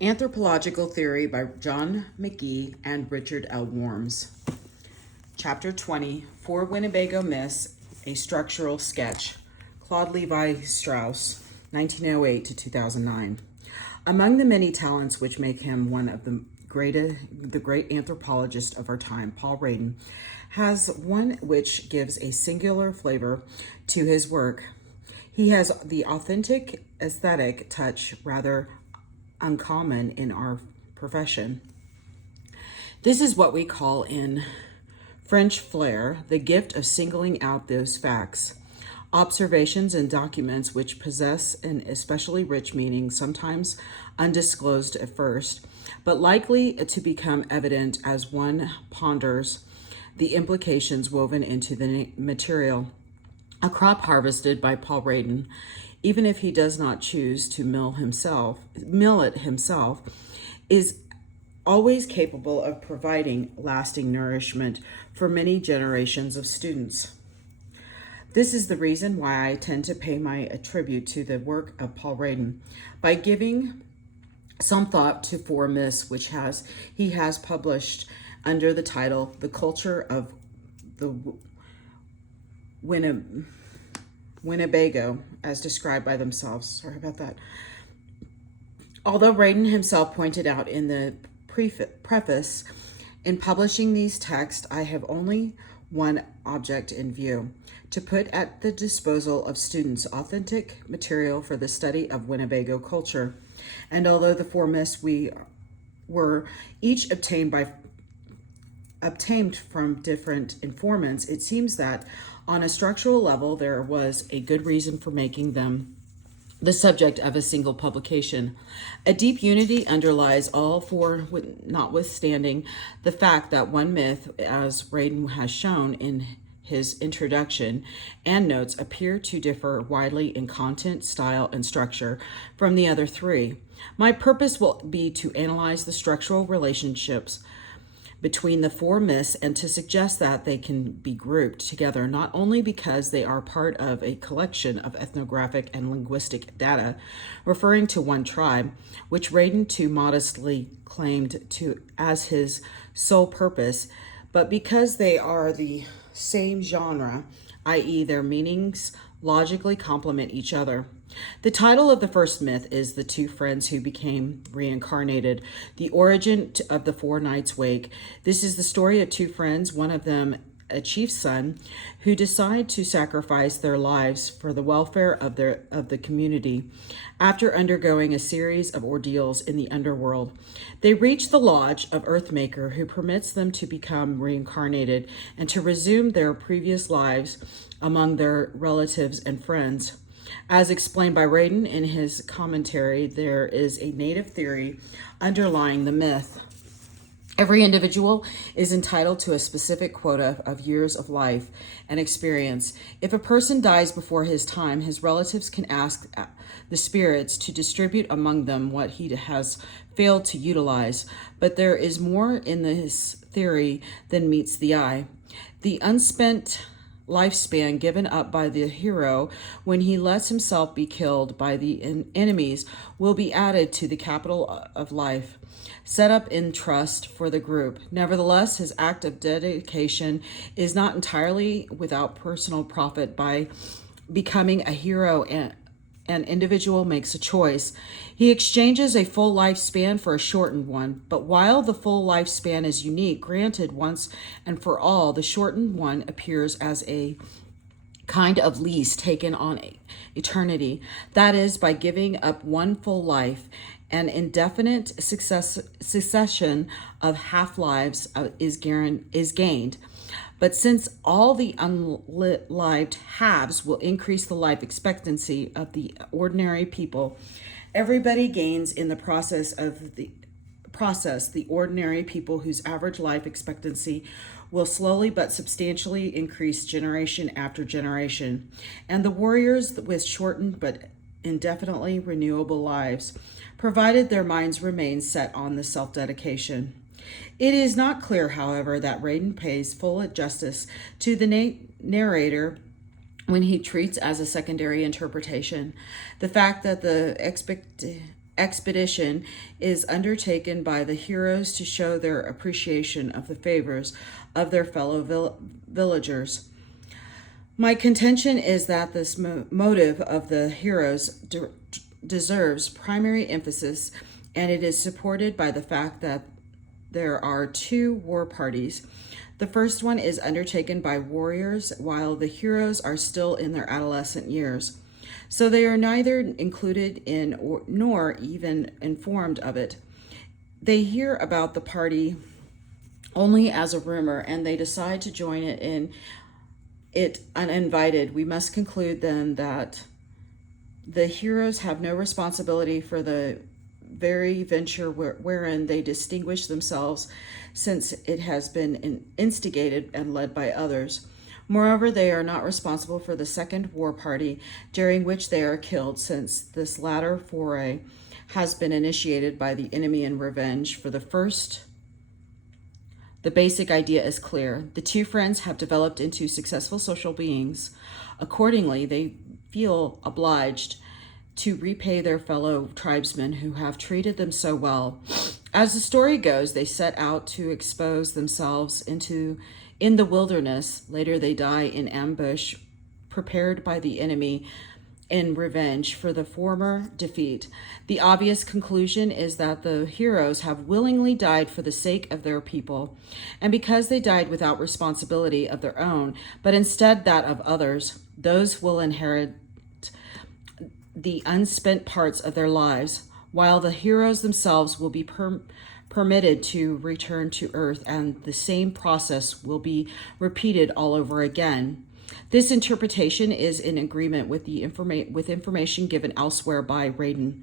Anthropological Theory by John McGee and Richard L. Worms. Chapter 20, Four Winnebago Myths, A Structural Sketch. Claude Levi-Strauss, 1908 to 2009. Among the many talents which make him one of the great anthropologist of our time, Paul Radin has one which gives a singular flavor to his work. He has the authentic aesthetic touch, rather uncommon in our profession. This is what we call in French flair the gift of singling out those facts, observations, and documents which possess an especially rich meaning, sometimes undisclosed at first, but likely to become evident as one ponders the implications woven into the material. A crop harvested by Paul Radin, even if he does not choose to mill it himself, is always capable of providing lasting nourishment for many generations of students. This is the reason why I tend to pay my tribute to the work of Paul Radin by giving some thought to four myths which he has published under the title "The Culture of the Winnebago," as described by themselves. Sorry about that. Although Radin himself pointed out in the preface, in publishing these texts, I have only one object in view: to put at the disposal of students authentic material for the study of Winnebago culture. And although the four myths were each obtained from different informants, it seems that on a structural level there was a good reason for making them the subject of a single publication. A deep unity underlies all four, notwithstanding the fact that one myth, as Radin has shown in his introduction and notes, appear to differ widely in content, style, and structure from the other three. My purpose will be to analyze the structural relationships between the four myths and to suggest that they can be grouped together not only because they are part of a collection of ethnographic and linguistic data referring to one tribe, which Radin too modestly claimed to as his sole purpose, but because they are the same genre, i.e., their meanings logically complement each other. The title of the first myth is The Two Friends Who Became Reincarnated, the origin of the Four Nights' Wake. This is the story of two friends, one of them a chief's son, who decide to sacrifice their lives for the welfare of the community. After undergoing a series of ordeals in the underworld, they reach the lodge of Earthmaker, who permits them to become reincarnated and to resume their previous lives among their relatives and friends. As explained by Radin in his commentary, there is a native theory underlying the myth. Every individual is entitled to a specific quota of years of life and experience. If a person dies before his time, his relatives can ask the spirits to distribute among them what he has failed to utilize. But there is more in this theory than meets the eye. The unspent lifespan given up by the hero when he lets himself be killed by the enemies will be added to the capital of life, set up in trust for the group. Nevertheless, his act of dedication is not entirely without personal profit. By becoming a hero, an individual makes a choice. He exchanges a full lifespan for a shortened one, but while the full lifespan is unique, granted once and for all, the shortened one appears as a kind of lease taken on eternity. That is, by giving up one full life, an indefinite succession of half-lives is gained. But since all the unlived halves will increase the life expectancy of the ordinary people, everybody gains in the process. The ordinary people whose average life expectancy will slowly but substantially increase generation after generation, and the warriors with shortened but indefinitely renewable lives, provided their minds remain set on the self-dedication. It is not clear, however, that Radin pays full justice to the narrator when he treats as a secondary interpretation the fact that the expedition is undertaken by the heroes to show their appreciation of the favors of their fellow villagers. My contention is that this motive of the heroes deserves primary emphasis, and it is supported by the fact that there are two war parties. The first one is undertaken by warriors while the heroes are still in their adolescent years. So they are neither included in nor even informed of it. They hear about the party only as a rumor, and they decide to join it uninvited. We must conclude then that the heroes have no responsibility for the very venture wherein they distinguish themselves, since it has been instigated and led by others. Moreover, they are not responsible for the second war party, during which they are killed, since this latter foray has been initiated by the enemy in revenge for the first. The basic idea is clear. The two friends have developed into successful social beings. Accordingly, they feel obliged to repay their fellow tribesmen who have treated them so well. As the story goes, they set out to expose themselves in the wilderness. Later they die in ambush, prepared by the enemy in revenge for the former defeat. The obvious conclusion is that the heroes have willingly died for the sake of their people, and because they died without responsibility of their own, but instead that of others, those will inherit the unspent parts of their lives, while the heroes themselves will be permitted to return to earth, and the same process will be repeated all over again. This interpretation is in agreement with the information given elsewhere by Radin,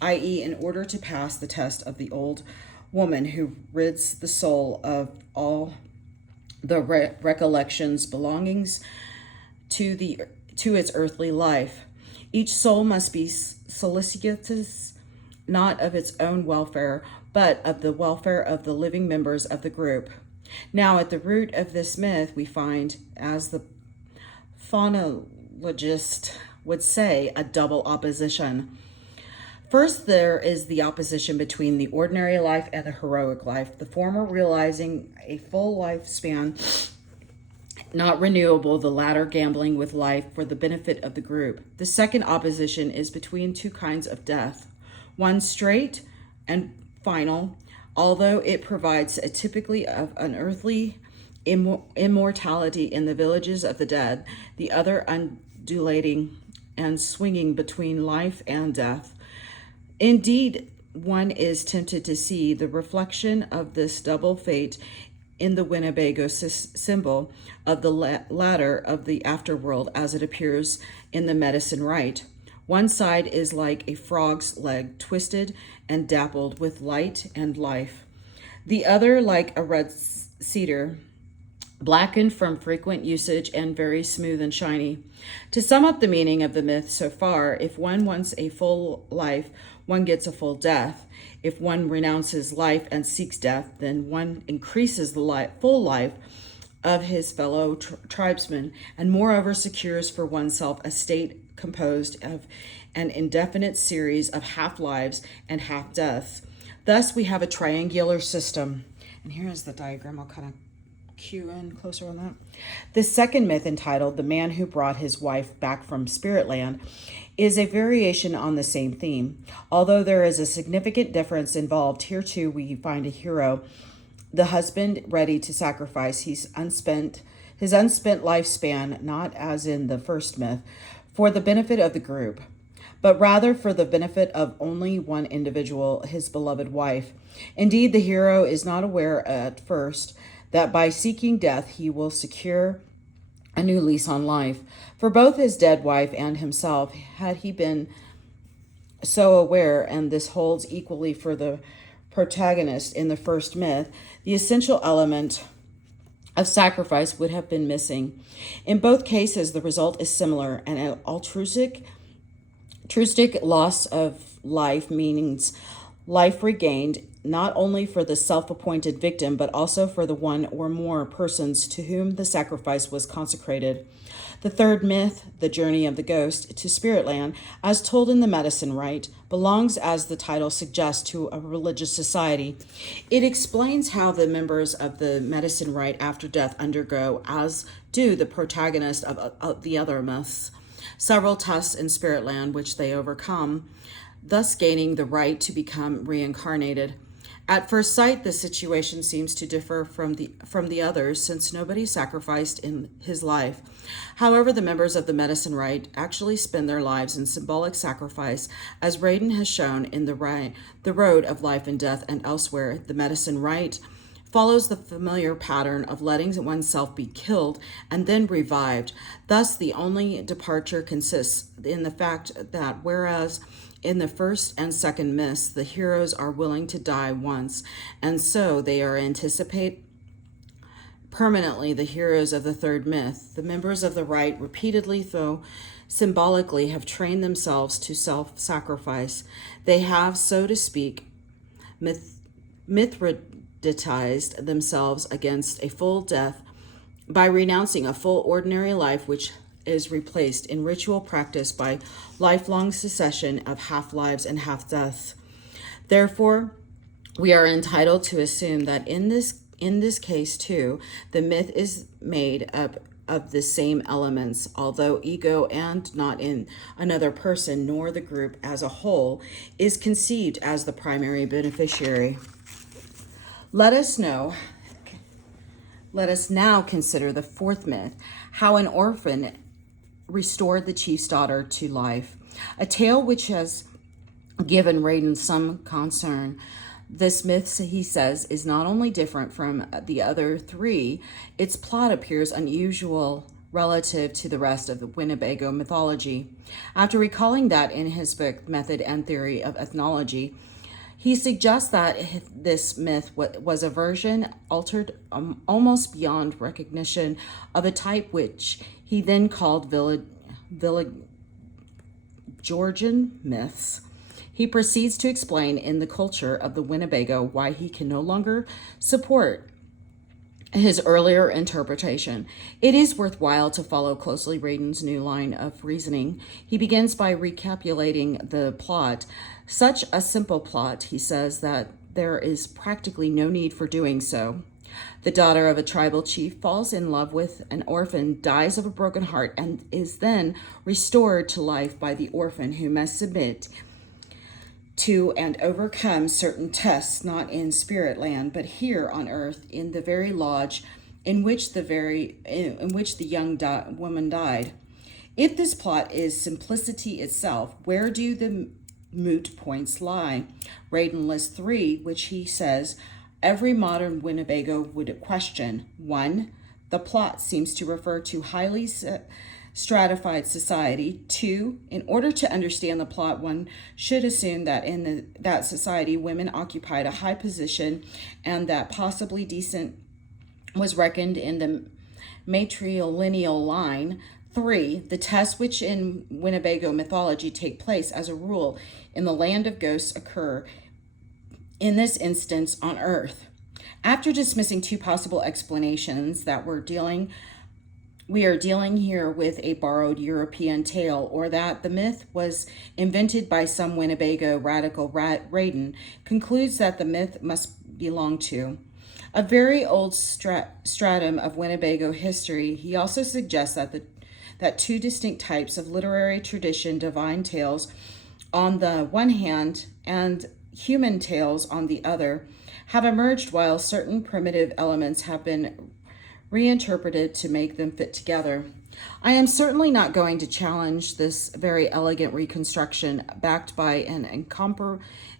i.e., in order to pass the test of the old woman who rids the soul of all the recollections belongings to its earthly life. Each soul must be solicitous not of its own welfare, but of the welfare of the living members of the group. Now, at the root of this myth, we find, as the phonologist would say, a double opposition. First, there is the opposition between the ordinary life and the heroic life, the former realizing a full lifespan, not renewable, the latter gambling with life for the benefit of the group. The second opposition is between two kinds of death, one straight and final, although it provides a typically of unearthly immortality in the villages of the dead, the other undulating and swinging between life and death. Indeed, one is tempted to see the reflection of this double fate in the Winnebago symbol of the ladder of the afterworld as it appears in the medicine rite. One side is like a frog's leg, twisted and dappled with light and life. The other like a red cedar, blackened from frequent usage and very smooth and shiny. To sum up the meaning of the myth so far, if one wants a full life, one gets a full death. If one renounces life and seeks death, then one increases the full life of his fellow tribesmen, and moreover secures for oneself a state composed of an indefinite series of half-lives and half-deaths. Thus, we have a triangular system. And here is the diagram. I'll kind of cue in closer on that. The second myth, entitled The Man Who Brought His Wife Back from Spirit Land, is a variation on the same theme. Although there is a significant difference involved, here too we find a hero, the husband ready to sacrifice his unspent lifespan, not as in the first myth, for the benefit of the group, but rather for the benefit of only one individual, his beloved wife. Indeed, the hero is not aware at first that by seeking death he will secure a new lease on life. For both his dead wife and himself, had he been so aware, and this holds equally for the protagonist in the first myth, the essential element of sacrifice would have been missing. In both cases, the result is similar. An altruistic loss of life means life regained not only for the self-appointed victim, but also for the one or more persons to whom the sacrifice was consecrated. The third myth, the journey of the ghost to spirit land, as told in the medicine rite, belongs, as the title suggests, to a religious society. It explains how the members of the medicine rite after death undergo, as do the protagonists of the other myths, several tests in spirit land which they overcome, thus gaining the right to become reincarnated. At first sight, the situation seems to differ from the others, since nobody sacrificed in his life. However, the members of the medicine rite actually spend their lives in symbolic sacrifice, as Radin has shown in the Road of Life and Death and elsewhere. The medicine rite follows the familiar pattern of letting oneself be killed and then revived. Thus, the only departure consists in the fact that whereas in the first and second myths, the heroes are willing to die once, and so they are anticipate permanently the heroes of the third myth. The members of the rite repeatedly, though symbolically, have trained themselves to self-sacrifice. They have, so to speak, mithridatized themselves against a full death by renouncing a full ordinary life, which is replaced in ritual practice by lifelong succession of half-lives and half-deaths. Therefore, we are entitled to assume that in this case too, the myth is made up of the same elements, although ego and not in another person nor the group as a whole is conceived as the primary beneficiary. Let us now consider the fourth myth, how an orphan restored the chief's daughter to life, a tale which has given Radin some concern. This myth, he says, is not only different from the other three, its plot appears unusual relative to the rest of the Winnebago mythology. After recalling that in his book, Method and Theory of Ethnology, he suggests that this myth was a version altered almost beyond recognition of a type which he then called Georgian myths. He proceeds to explain in the culture of the Winnebago why he can no longer support his earlier interpretation. It is worthwhile to follow closely Radin's new line of reasoning. He begins by recapitulating the plot. Such a simple plot, he says, that there is practically no need for doing so. The daughter of a tribal chief falls in love with an orphan, dies of a broken heart, and is then restored to life by the orphan, who must submit to and overcome certain tests, not in spirit land, but here on earth, in the very lodge in which the young woman died. If this plot is simplicity itself, where do the moot points lie? Radin lists three, which he says every modern Winnebago would question. 1. The plot seems to refer to highly stratified society. 2. In order to understand the plot, one should assume that in that society, women occupied a high position and that possibly decent was reckoned in the matrilineal line. 3. The tests which in Winnebago mythology take place as a rule in the land of ghosts occur in this instance on earth. After dismissing two possible explanations that we are dealing here with a borrowed European tale, or that the myth was invented by some Winnebago radical, Radin concludes that the myth must belong to a very old stratum of Winnebago history. He also suggests that two distinct types of literary tradition, divine tales on the one hand and human tales on the other, have emerged, while certain primitive elements have been reinterpreted to make them fit together. I am certainly not going to challenge this very elegant reconstruction backed by an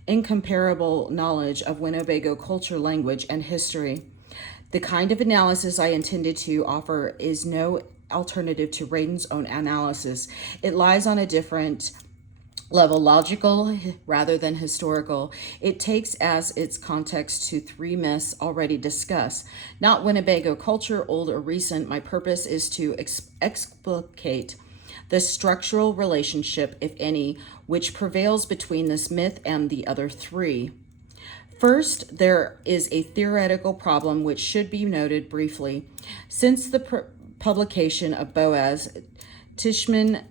incomparable knowledge of Winnebago culture, language, and history. The kind of analysis I intended to offer is no alternative to Radin's own analysis. It lies on a different level, logical rather than historical. It takes as its context to three myths already discussed, not Winnebago culture, old or recent. My purpose is to explicate the structural relationship, if any, which prevails between this myth and the other three. First, there is a theoretical problem which should be noted briefly. Since the publication of Boaz, Tishman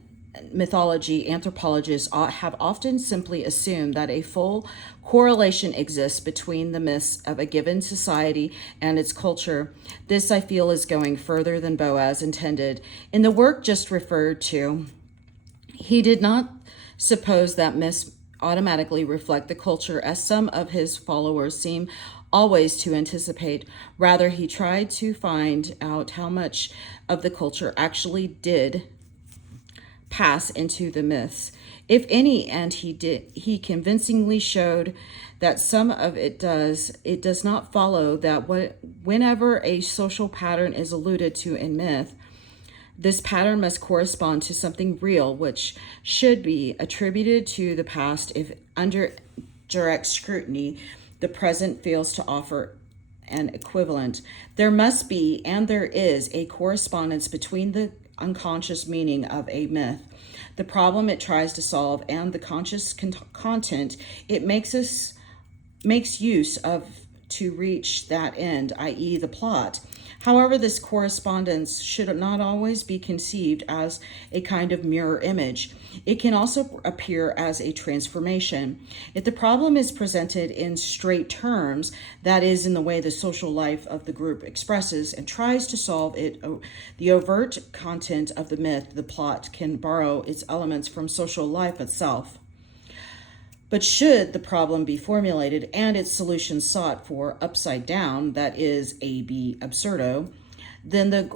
mythology anthropologists have often simply assumed that a full correlation exists between the myths of a given society and its culture. This, I feel, is going further than Boaz intended. In the work just referred to, he did not suppose that myths automatically reflect the culture, as some of his followers seem always to anticipate. Rather, he tried to find out how much of the culture actually did pass into the myths, if any, and he convincingly showed that some of it does. It does not follow that whenever a social pattern is alluded to in myth, this pattern must correspond to something real, which should be attributed to the past if, under direct scrutiny, the present fails to offer an equivalent. There must be, and there is, a correspondence between the unconscious meaning of a myth, the problem it tries to solve, and the conscious content it makes use of to reach that end, i.e., the plot. However, this correspondence should not always be conceived as a kind of mirror image. It can also appear as a transformation. If the problem is presented in straight terms, that is, in the way the social life of the group expresses and tries to solve it, the overt content of the myth, the plot, can borrow its elements from social life itself. But should the problem be formulated and its solution sought for upside down, that is, ab absurdo, then the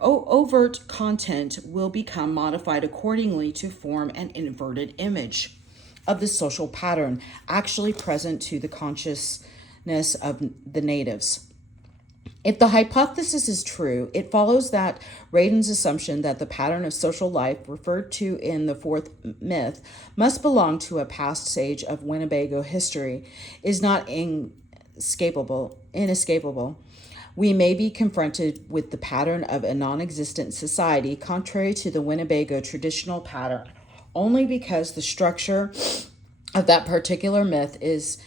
overt content will become modified accordingly to form an inverted image of the social pattern actually present to the consciousness of the natives. If the hypothesis is true, it follows that Radin's assumption that the pattern of social life referred to in the fourth myth must belong to a past stage of Winnebago history is not inescapable. We may be confronted with the pattern of a non-existent society contrary to the Winnebago traditional pattern only because the structure of that particular myth is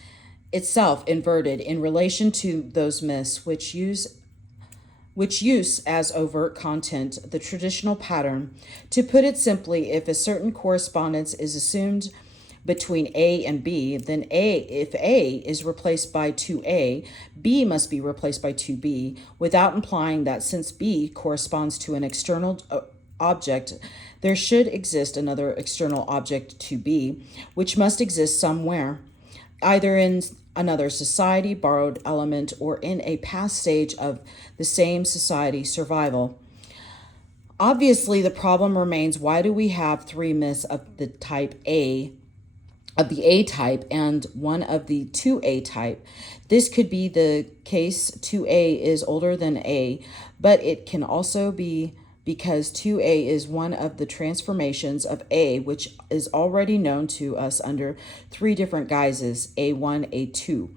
itself inverted in relation to those myths which use as overt content the traditional pattern. To put it simply, if a certain correspondence is assumed between A and B, then if A is replaced by 2A, B must be replaced by 2B, without implying that since B corresponds to an external object, there should exist another external object to B, which must exist somewhere, either in another society, borrowed element, or in a past stage of the same society survival. Obviously, the problem remains, why do we have three myths of the type A, of the A type, and one of the 2A type? This could be the case 2A is older than A, but it can also be because 2A is one of the transformations of A, which is already known to us under three different guises, A1, A2,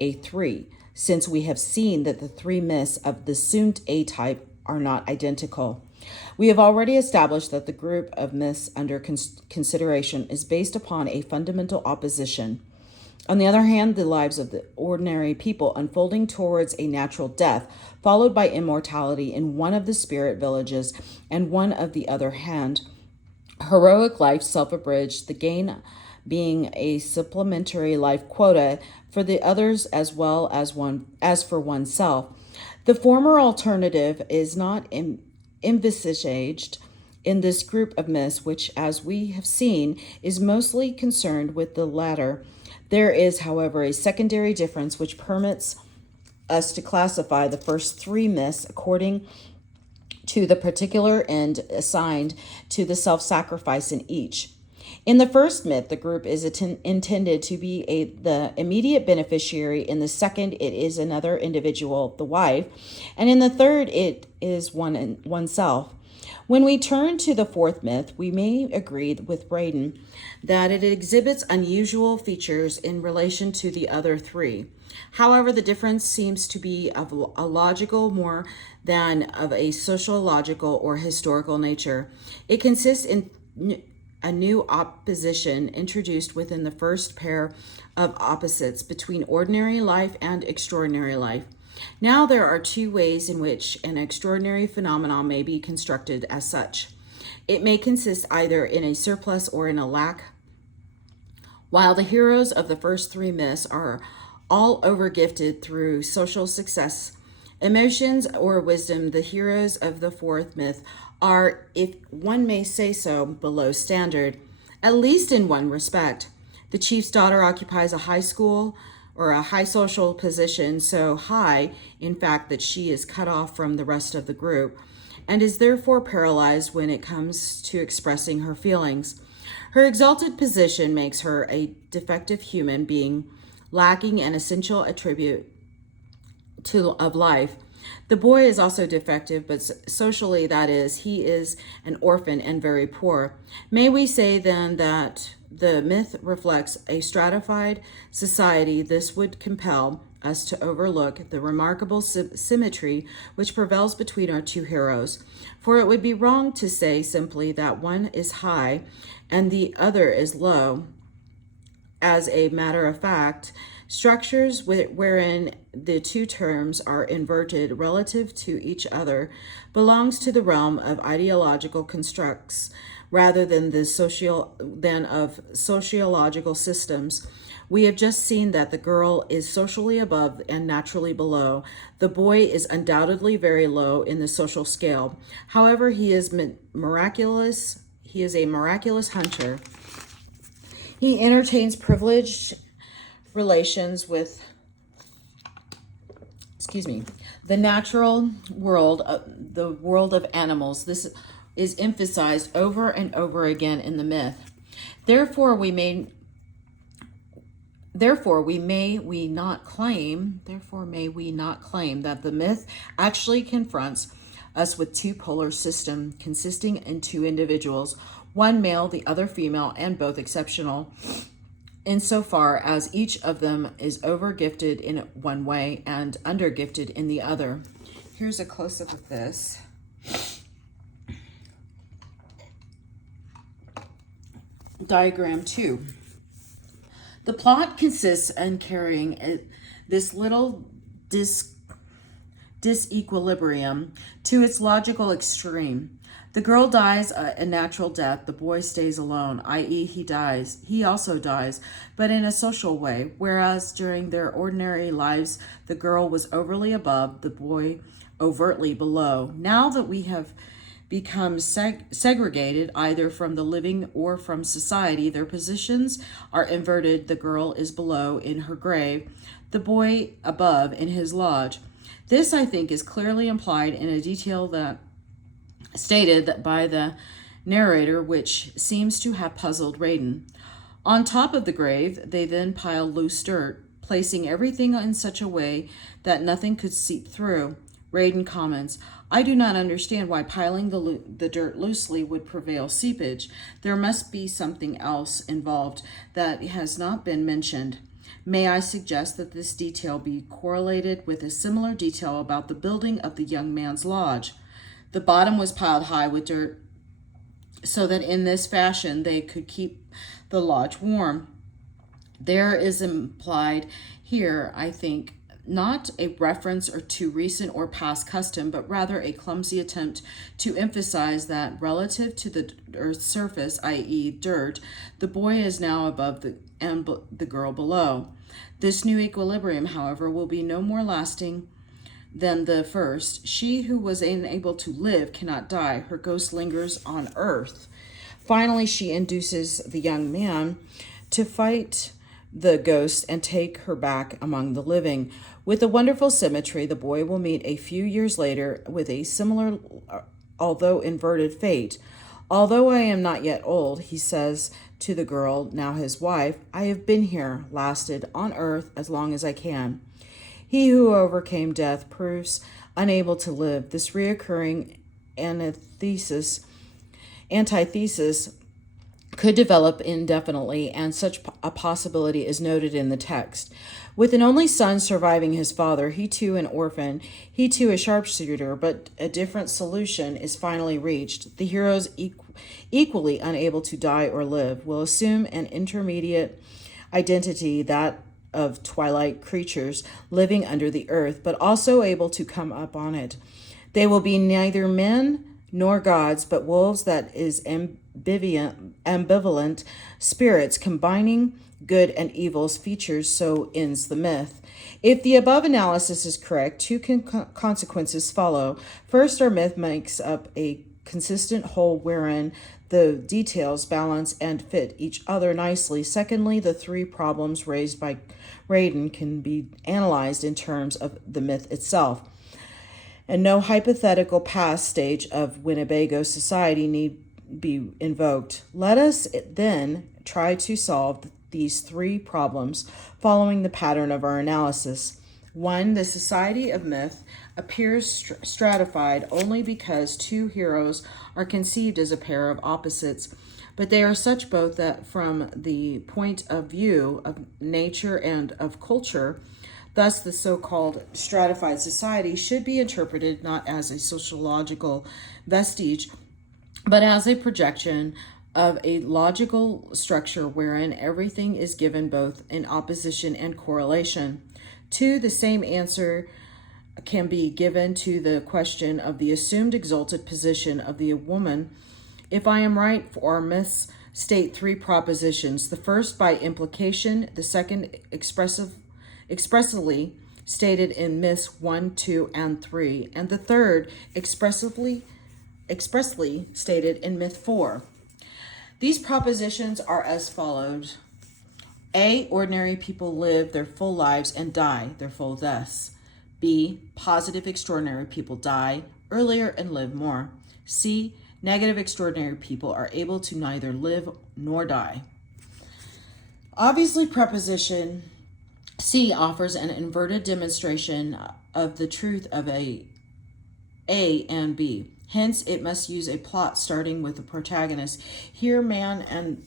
A3, since we have seen that the three myths of the assumed A type are not identical. We have already established that the group of myths under consideration is based upon a fundamental opposition. On the other hand, the lives of the ordinary people unfolding towards a natural death, followed by immortality in one of the spirit villages, and one of the other hand, heroic life self-abridged, the gain being a supplementary life quota for the others as well as for oneself. The former alternative is not envisaged in this group of myths, which, as we have seen, is mostly concerned with the latter. There is, however, a secondary difference which permits us to classify the first three myths according to the particular end assigned to the self-sacrifice in each. In the first myth, the group is intended to be the immediate beneficiary. In the second, it is another individual, the wife. And in the third, it is oneself. When we turn to the fourth myth, we may agree with Braden that it exhibits unusual features in relation to the other three. However, the difference seems to be of a logical more than of a sociological or historical nature. It consists a new opposition introduced within the first pair of opposites between ordinary life and extraordinary life. Now there are two ways in which an extraordinary phenomenon may be constructed as such. It may consist either in a surplus or in a lack. While the heroes of the first three myths are all overgifted through social success, emotions, or wisdom, the heroes of the fourth myth are, if one may say so, below standard, at least in one respect. The chief's daughter occupies a high school or a high social position, so high, in fact, that she is cut off from the rest of the group, and is therefore paralyzed when it comes to expressing her feelings. Her exalted position makes her a defective human being, lacking an essential attribute of life. The boy is also defective, but socially, that is, he is an orphan and very poor. May we say then that the myth reflects a stratified society? This would compel us to overlook the remarkable symmetry which prevails between our two heroes. For it would be wrong to say simply that one is high and the other is low. As a matter of fact, structures wherein the two terms are inverted relative to each other belongs to the realm of ideological constructs rather than of sociological systems. We have just seen that the girl is socially above and naturally below. The boy is undoubtedly very low in the social scale. However, he is miraculous. He is a miraculous hunter. He entertains privileged relations with, the natural world, the world of animals. This is emphasized over and over again in the myth. Therefore, we may not claim that the myth actually confronts us with two polar system consisting in two individuals, one male, the other female, and both exceptional, insofar as each of them is overgifted in one way and undergifted in the other. Here's a close-up of this. Diagram 2. The plot consists in carrying this little disequilibrium to its logical extreme. The girl dies a natural death. The boy stays alone, i.e. he dies. He also dies, but in a social way, whereas during their ordinary lives, the girl was overly above, the boy overtly below. Now that we have become segregated either from the living or from society, their positions are inverted. The girl is below in her grave, the boy above in his lodge. This, I think, is clearly implied in a detail that stated by the narrator, which seems to have puzzled Raiden. On top of the grave, they then pile loose dirt, placing everything in such a way that nothing could seep through. Raiden comments, I do not understand why piling the dirt loosely would prevail seepage. There must be something else involved that has not been mentioned. May I suggest that this detail be correlated with a similar detail about the building of the young man's lodge? The bottom was piled high with dirt so that in this fashion they could keep the lodge warm. There is implied here, I think, not a reference or to recent or past custom, but rather a clumsy attempt to emphasize that relative to the earth's surface, i.e. dirt, the boy is now above the girl below. This new equilibrium, however, will be no more lasting than the first. She who was unable to live cannot die. Her ghost lingers on earth. Finally, she induces the young man to fight the ghost and take her back among the living. With a wonderful symmetry, the boy will meet a few years later with a similar, although inverted, fate. Although I am not yet old, he says to the girl, now his wife, I have been here, lasted on earth as long as I can. He who overcame death proves unable to live. This reoccurring antithesis could develop indefinitely, and such a possibility is noted in the text. With an only son surviving his father, he too an orphan, he too a sharpshooter, but a different solution is finally reached. The heroes, equally unable to die or live, will assume an intermediate identity, that of twilight creatures living under the earth, but also able to come up on it. They will be neither men nor gods, but wolves, that is ambivalent spirits combining good and evil's features. So ends the myth. If the above analysis is correct, two consequences follow. First, our myth makes up a consistent whole wherein the details balance and fit each other nicely. Secondly, the three problems raised by Radin can be analyzed in terms of the myth itself, and no hypothetical past stage of Winnebago society need be invoked. Let us then try to solve these three problems following the pattern of our analysis. 1. The society of myth appears stratified only because two heroes are conceived as a pair of opposites, but they are such both that from the point of view of nature and of culture, thus the so-called stratified society should be interpreted not as a sociological vestige, but as a projection of a logical structure wherein everything is given both in opposition and correlation. 2. The same answer can be given to the question of the assumed exalted position of the woman. If I am right, for our myths state three propositions: the first by implication, the second expressly stated in myths 1, 2, and 3, and the third expressly stated in myth 4. These propositions are as follows. A. Ordinary people live their full lives and die their full deaths. B. Positive extraordinary people die earlier and live more. C. Negative extraordinary people are able to neither live nor die. Obviously, proposition C offers an inverted demonstration of the truth of A and B. Hence, it must use a plot starting with the protagonist, here man and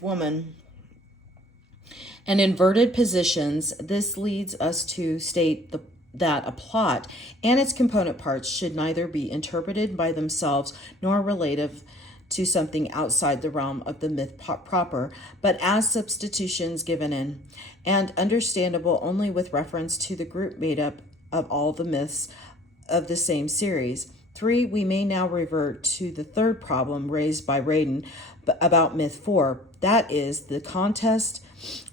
woman, and inverted positions. This leads us to state that a plot and its component parts should neither be interpreted by themselves nor relative to something outside the realm of the myth proper, but as substitutions given in, and understandable only with reference to the group made up of all the myths of the same series. 3. We may now revert to the third problem raised by Radin about myth 4. That is, the contest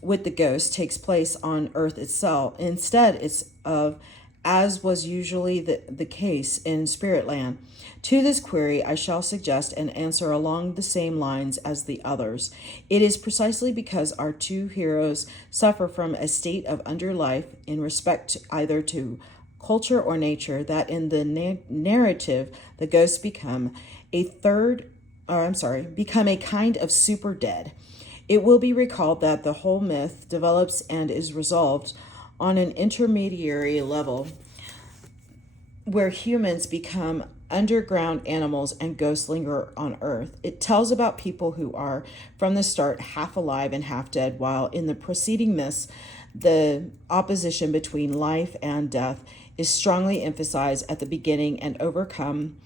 with the ghost takes place on Earth itself. Instead, it's of, as was usually the case in Spiritland. To this query, I shall suggest an answer along the same lines as the others. It is precisely because our two heroes suffer from a state of underlife in respect either to culture or nature that in the narrative the ghosts become a kind of super dead. It will be recalled that the whole myth develops and is resolved on an intermediary level where humans become underground animals and ghosts linger on earth. It tells about people who are from the start half alive and half dead, while in the preceding myths the opposition between life and death is strongly emphasized at the beginning and overcome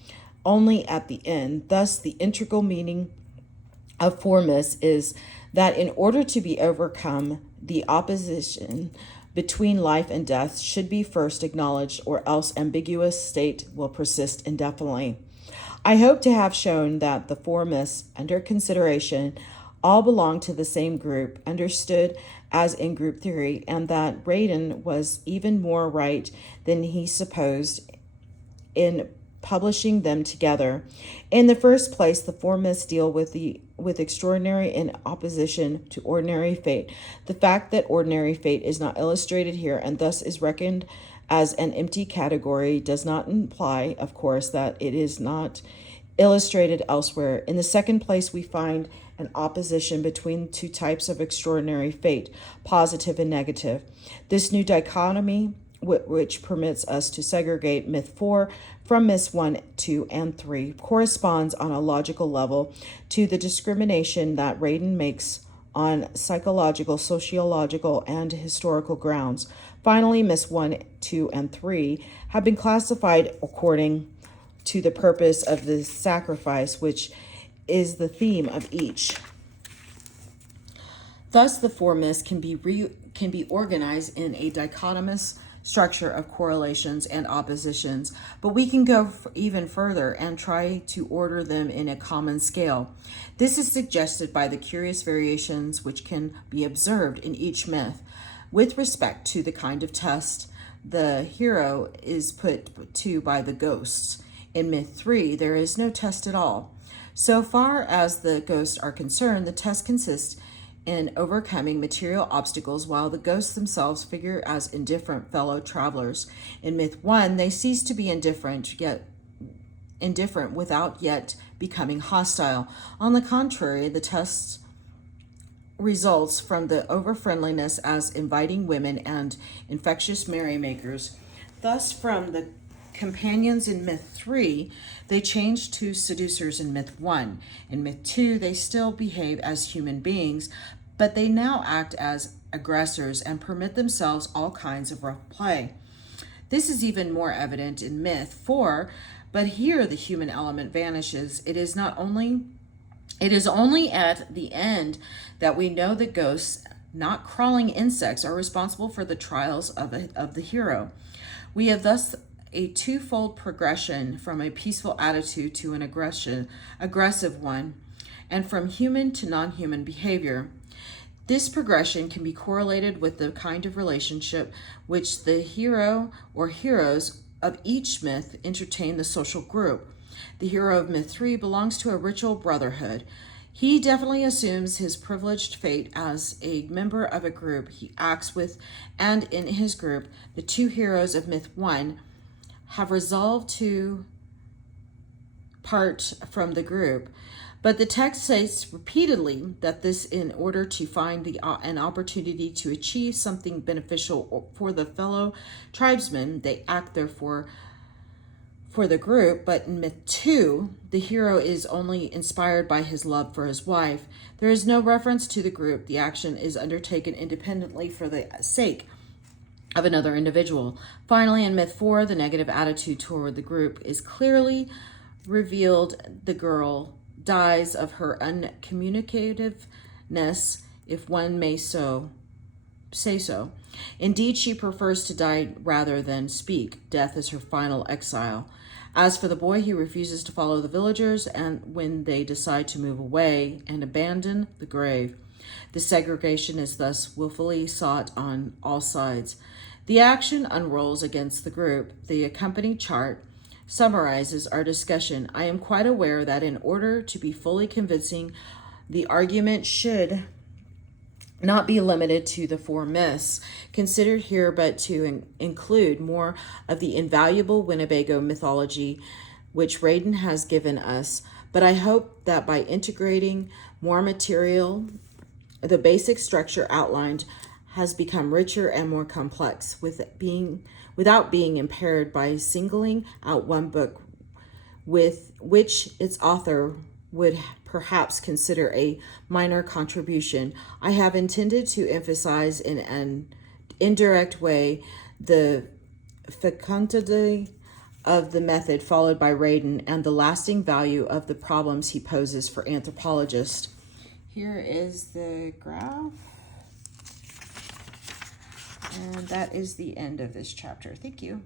only at the end. Thus, the integral meaning of 4 myths is that in order to be overcome, the opposition between life and death should be first acknowledged, or else ambiguous state will persist indefinitely. I hope to have shown that the 4 myths under consideration all belong to the same group, understood as in group theory, and that Radin was even more right than he supposed in publishing them together. In the first place, the 4 myths deal with extraordinary in opposition to ordinary fate. The fact that ordinary fate is not illustrated here and thus is reckoned as an empty category does not imply, of course, that it is not illustrated elsewhere. In the second place, we find an opposition between 2 types of extraordinary fate, positive and negative. This new dichotomy, which permits us to segregate myth 4 from myths 1, 2, and 3, corresponds on a logical level to the discrimination that Radin makes on psychological, sociological, and historical grounds. Finally, myths 1, 2, and 3 have been classified according to the purpose of the sacrifice, which is the theme of each. Thus, the four myths can be organized in a dichotomous structure of correlations and oppositions, but we can go even further and try to order them in a common scale. This is suggested by the curious variations which can be observed in each myth. With respect to the kind of test the hero is put to by the ghosts. In myth 3, there is no test at all. So far as the ghosts are concerned, the test consists in overcoming material obstacles, while the ghosts themselves figure as indifferent fellow travelers. In myth 1, they cease to be indifferent without yet becoming hostile. On the contrary, the test results from the over-friendliness as inviting women and infectious merrymakers. Thus, from the companions in myth 3, they change to seducers in myth 1. In myth 2, they still behave as human beings, but they now act as aggressors and permit themselves all kinds of rough play. This is even more evident in myth 4, but here the human element vanishes. It is only at the end that we know the ghosts, not crawling insects, are responsible for the trials of the hero. We have thus a twofold progression from a peaceful attitude to an aggressive one, and from human to non-human behavior. This progression can be correlated with the kind of relationship which the hero or heroes of each myth entertain the social group. The hero of myth 3 belongs to a ritual brotherhood. He definitely assumes his privileged fate as a member of a group he acts with, and in his group, the two heroes of myth 1 have resolved to part from the group. But the text says repeatedly that this in order to find an opportunity to achieve something beneficial for the fellow tribesmen, they act therefore for the group. But in myth 2, the hero is only inspired by his love for his wife. There is no reference to the group. The action is undertaken independently for the sake of another individual. Finally, in myth 4, the negative attitude toward the group is clearly revealed. The girl dies of her uncommunicativeness, if one may say so. Indeed, she prefers to die rather than speak. Death is her final exile. As for the boy, he refuses to follow the villagers, and when they decide to move away and abandon the grave, the segregation is thus willfully sought on all sides. The action unrolls against the group. The accompanied chart summarizes our discussion. I am quite aware that in order to be fully convincing, the argument should not be limited to the four myths considered here, but to include more of the invaluable Winnebago mythology which Radin has given us. But I hope that by integrating more material, the basic structure outlined has become richer and more complex, without being impaired by singling out one book with which its author would perhaps consider a minor contribution. I have intended to emphasize in an indirect way the fecundity of the method followed by Radin and the lasting value of the problems he poses for anthropologists. Here is the graph. And that is the end of this chapter. Thank you.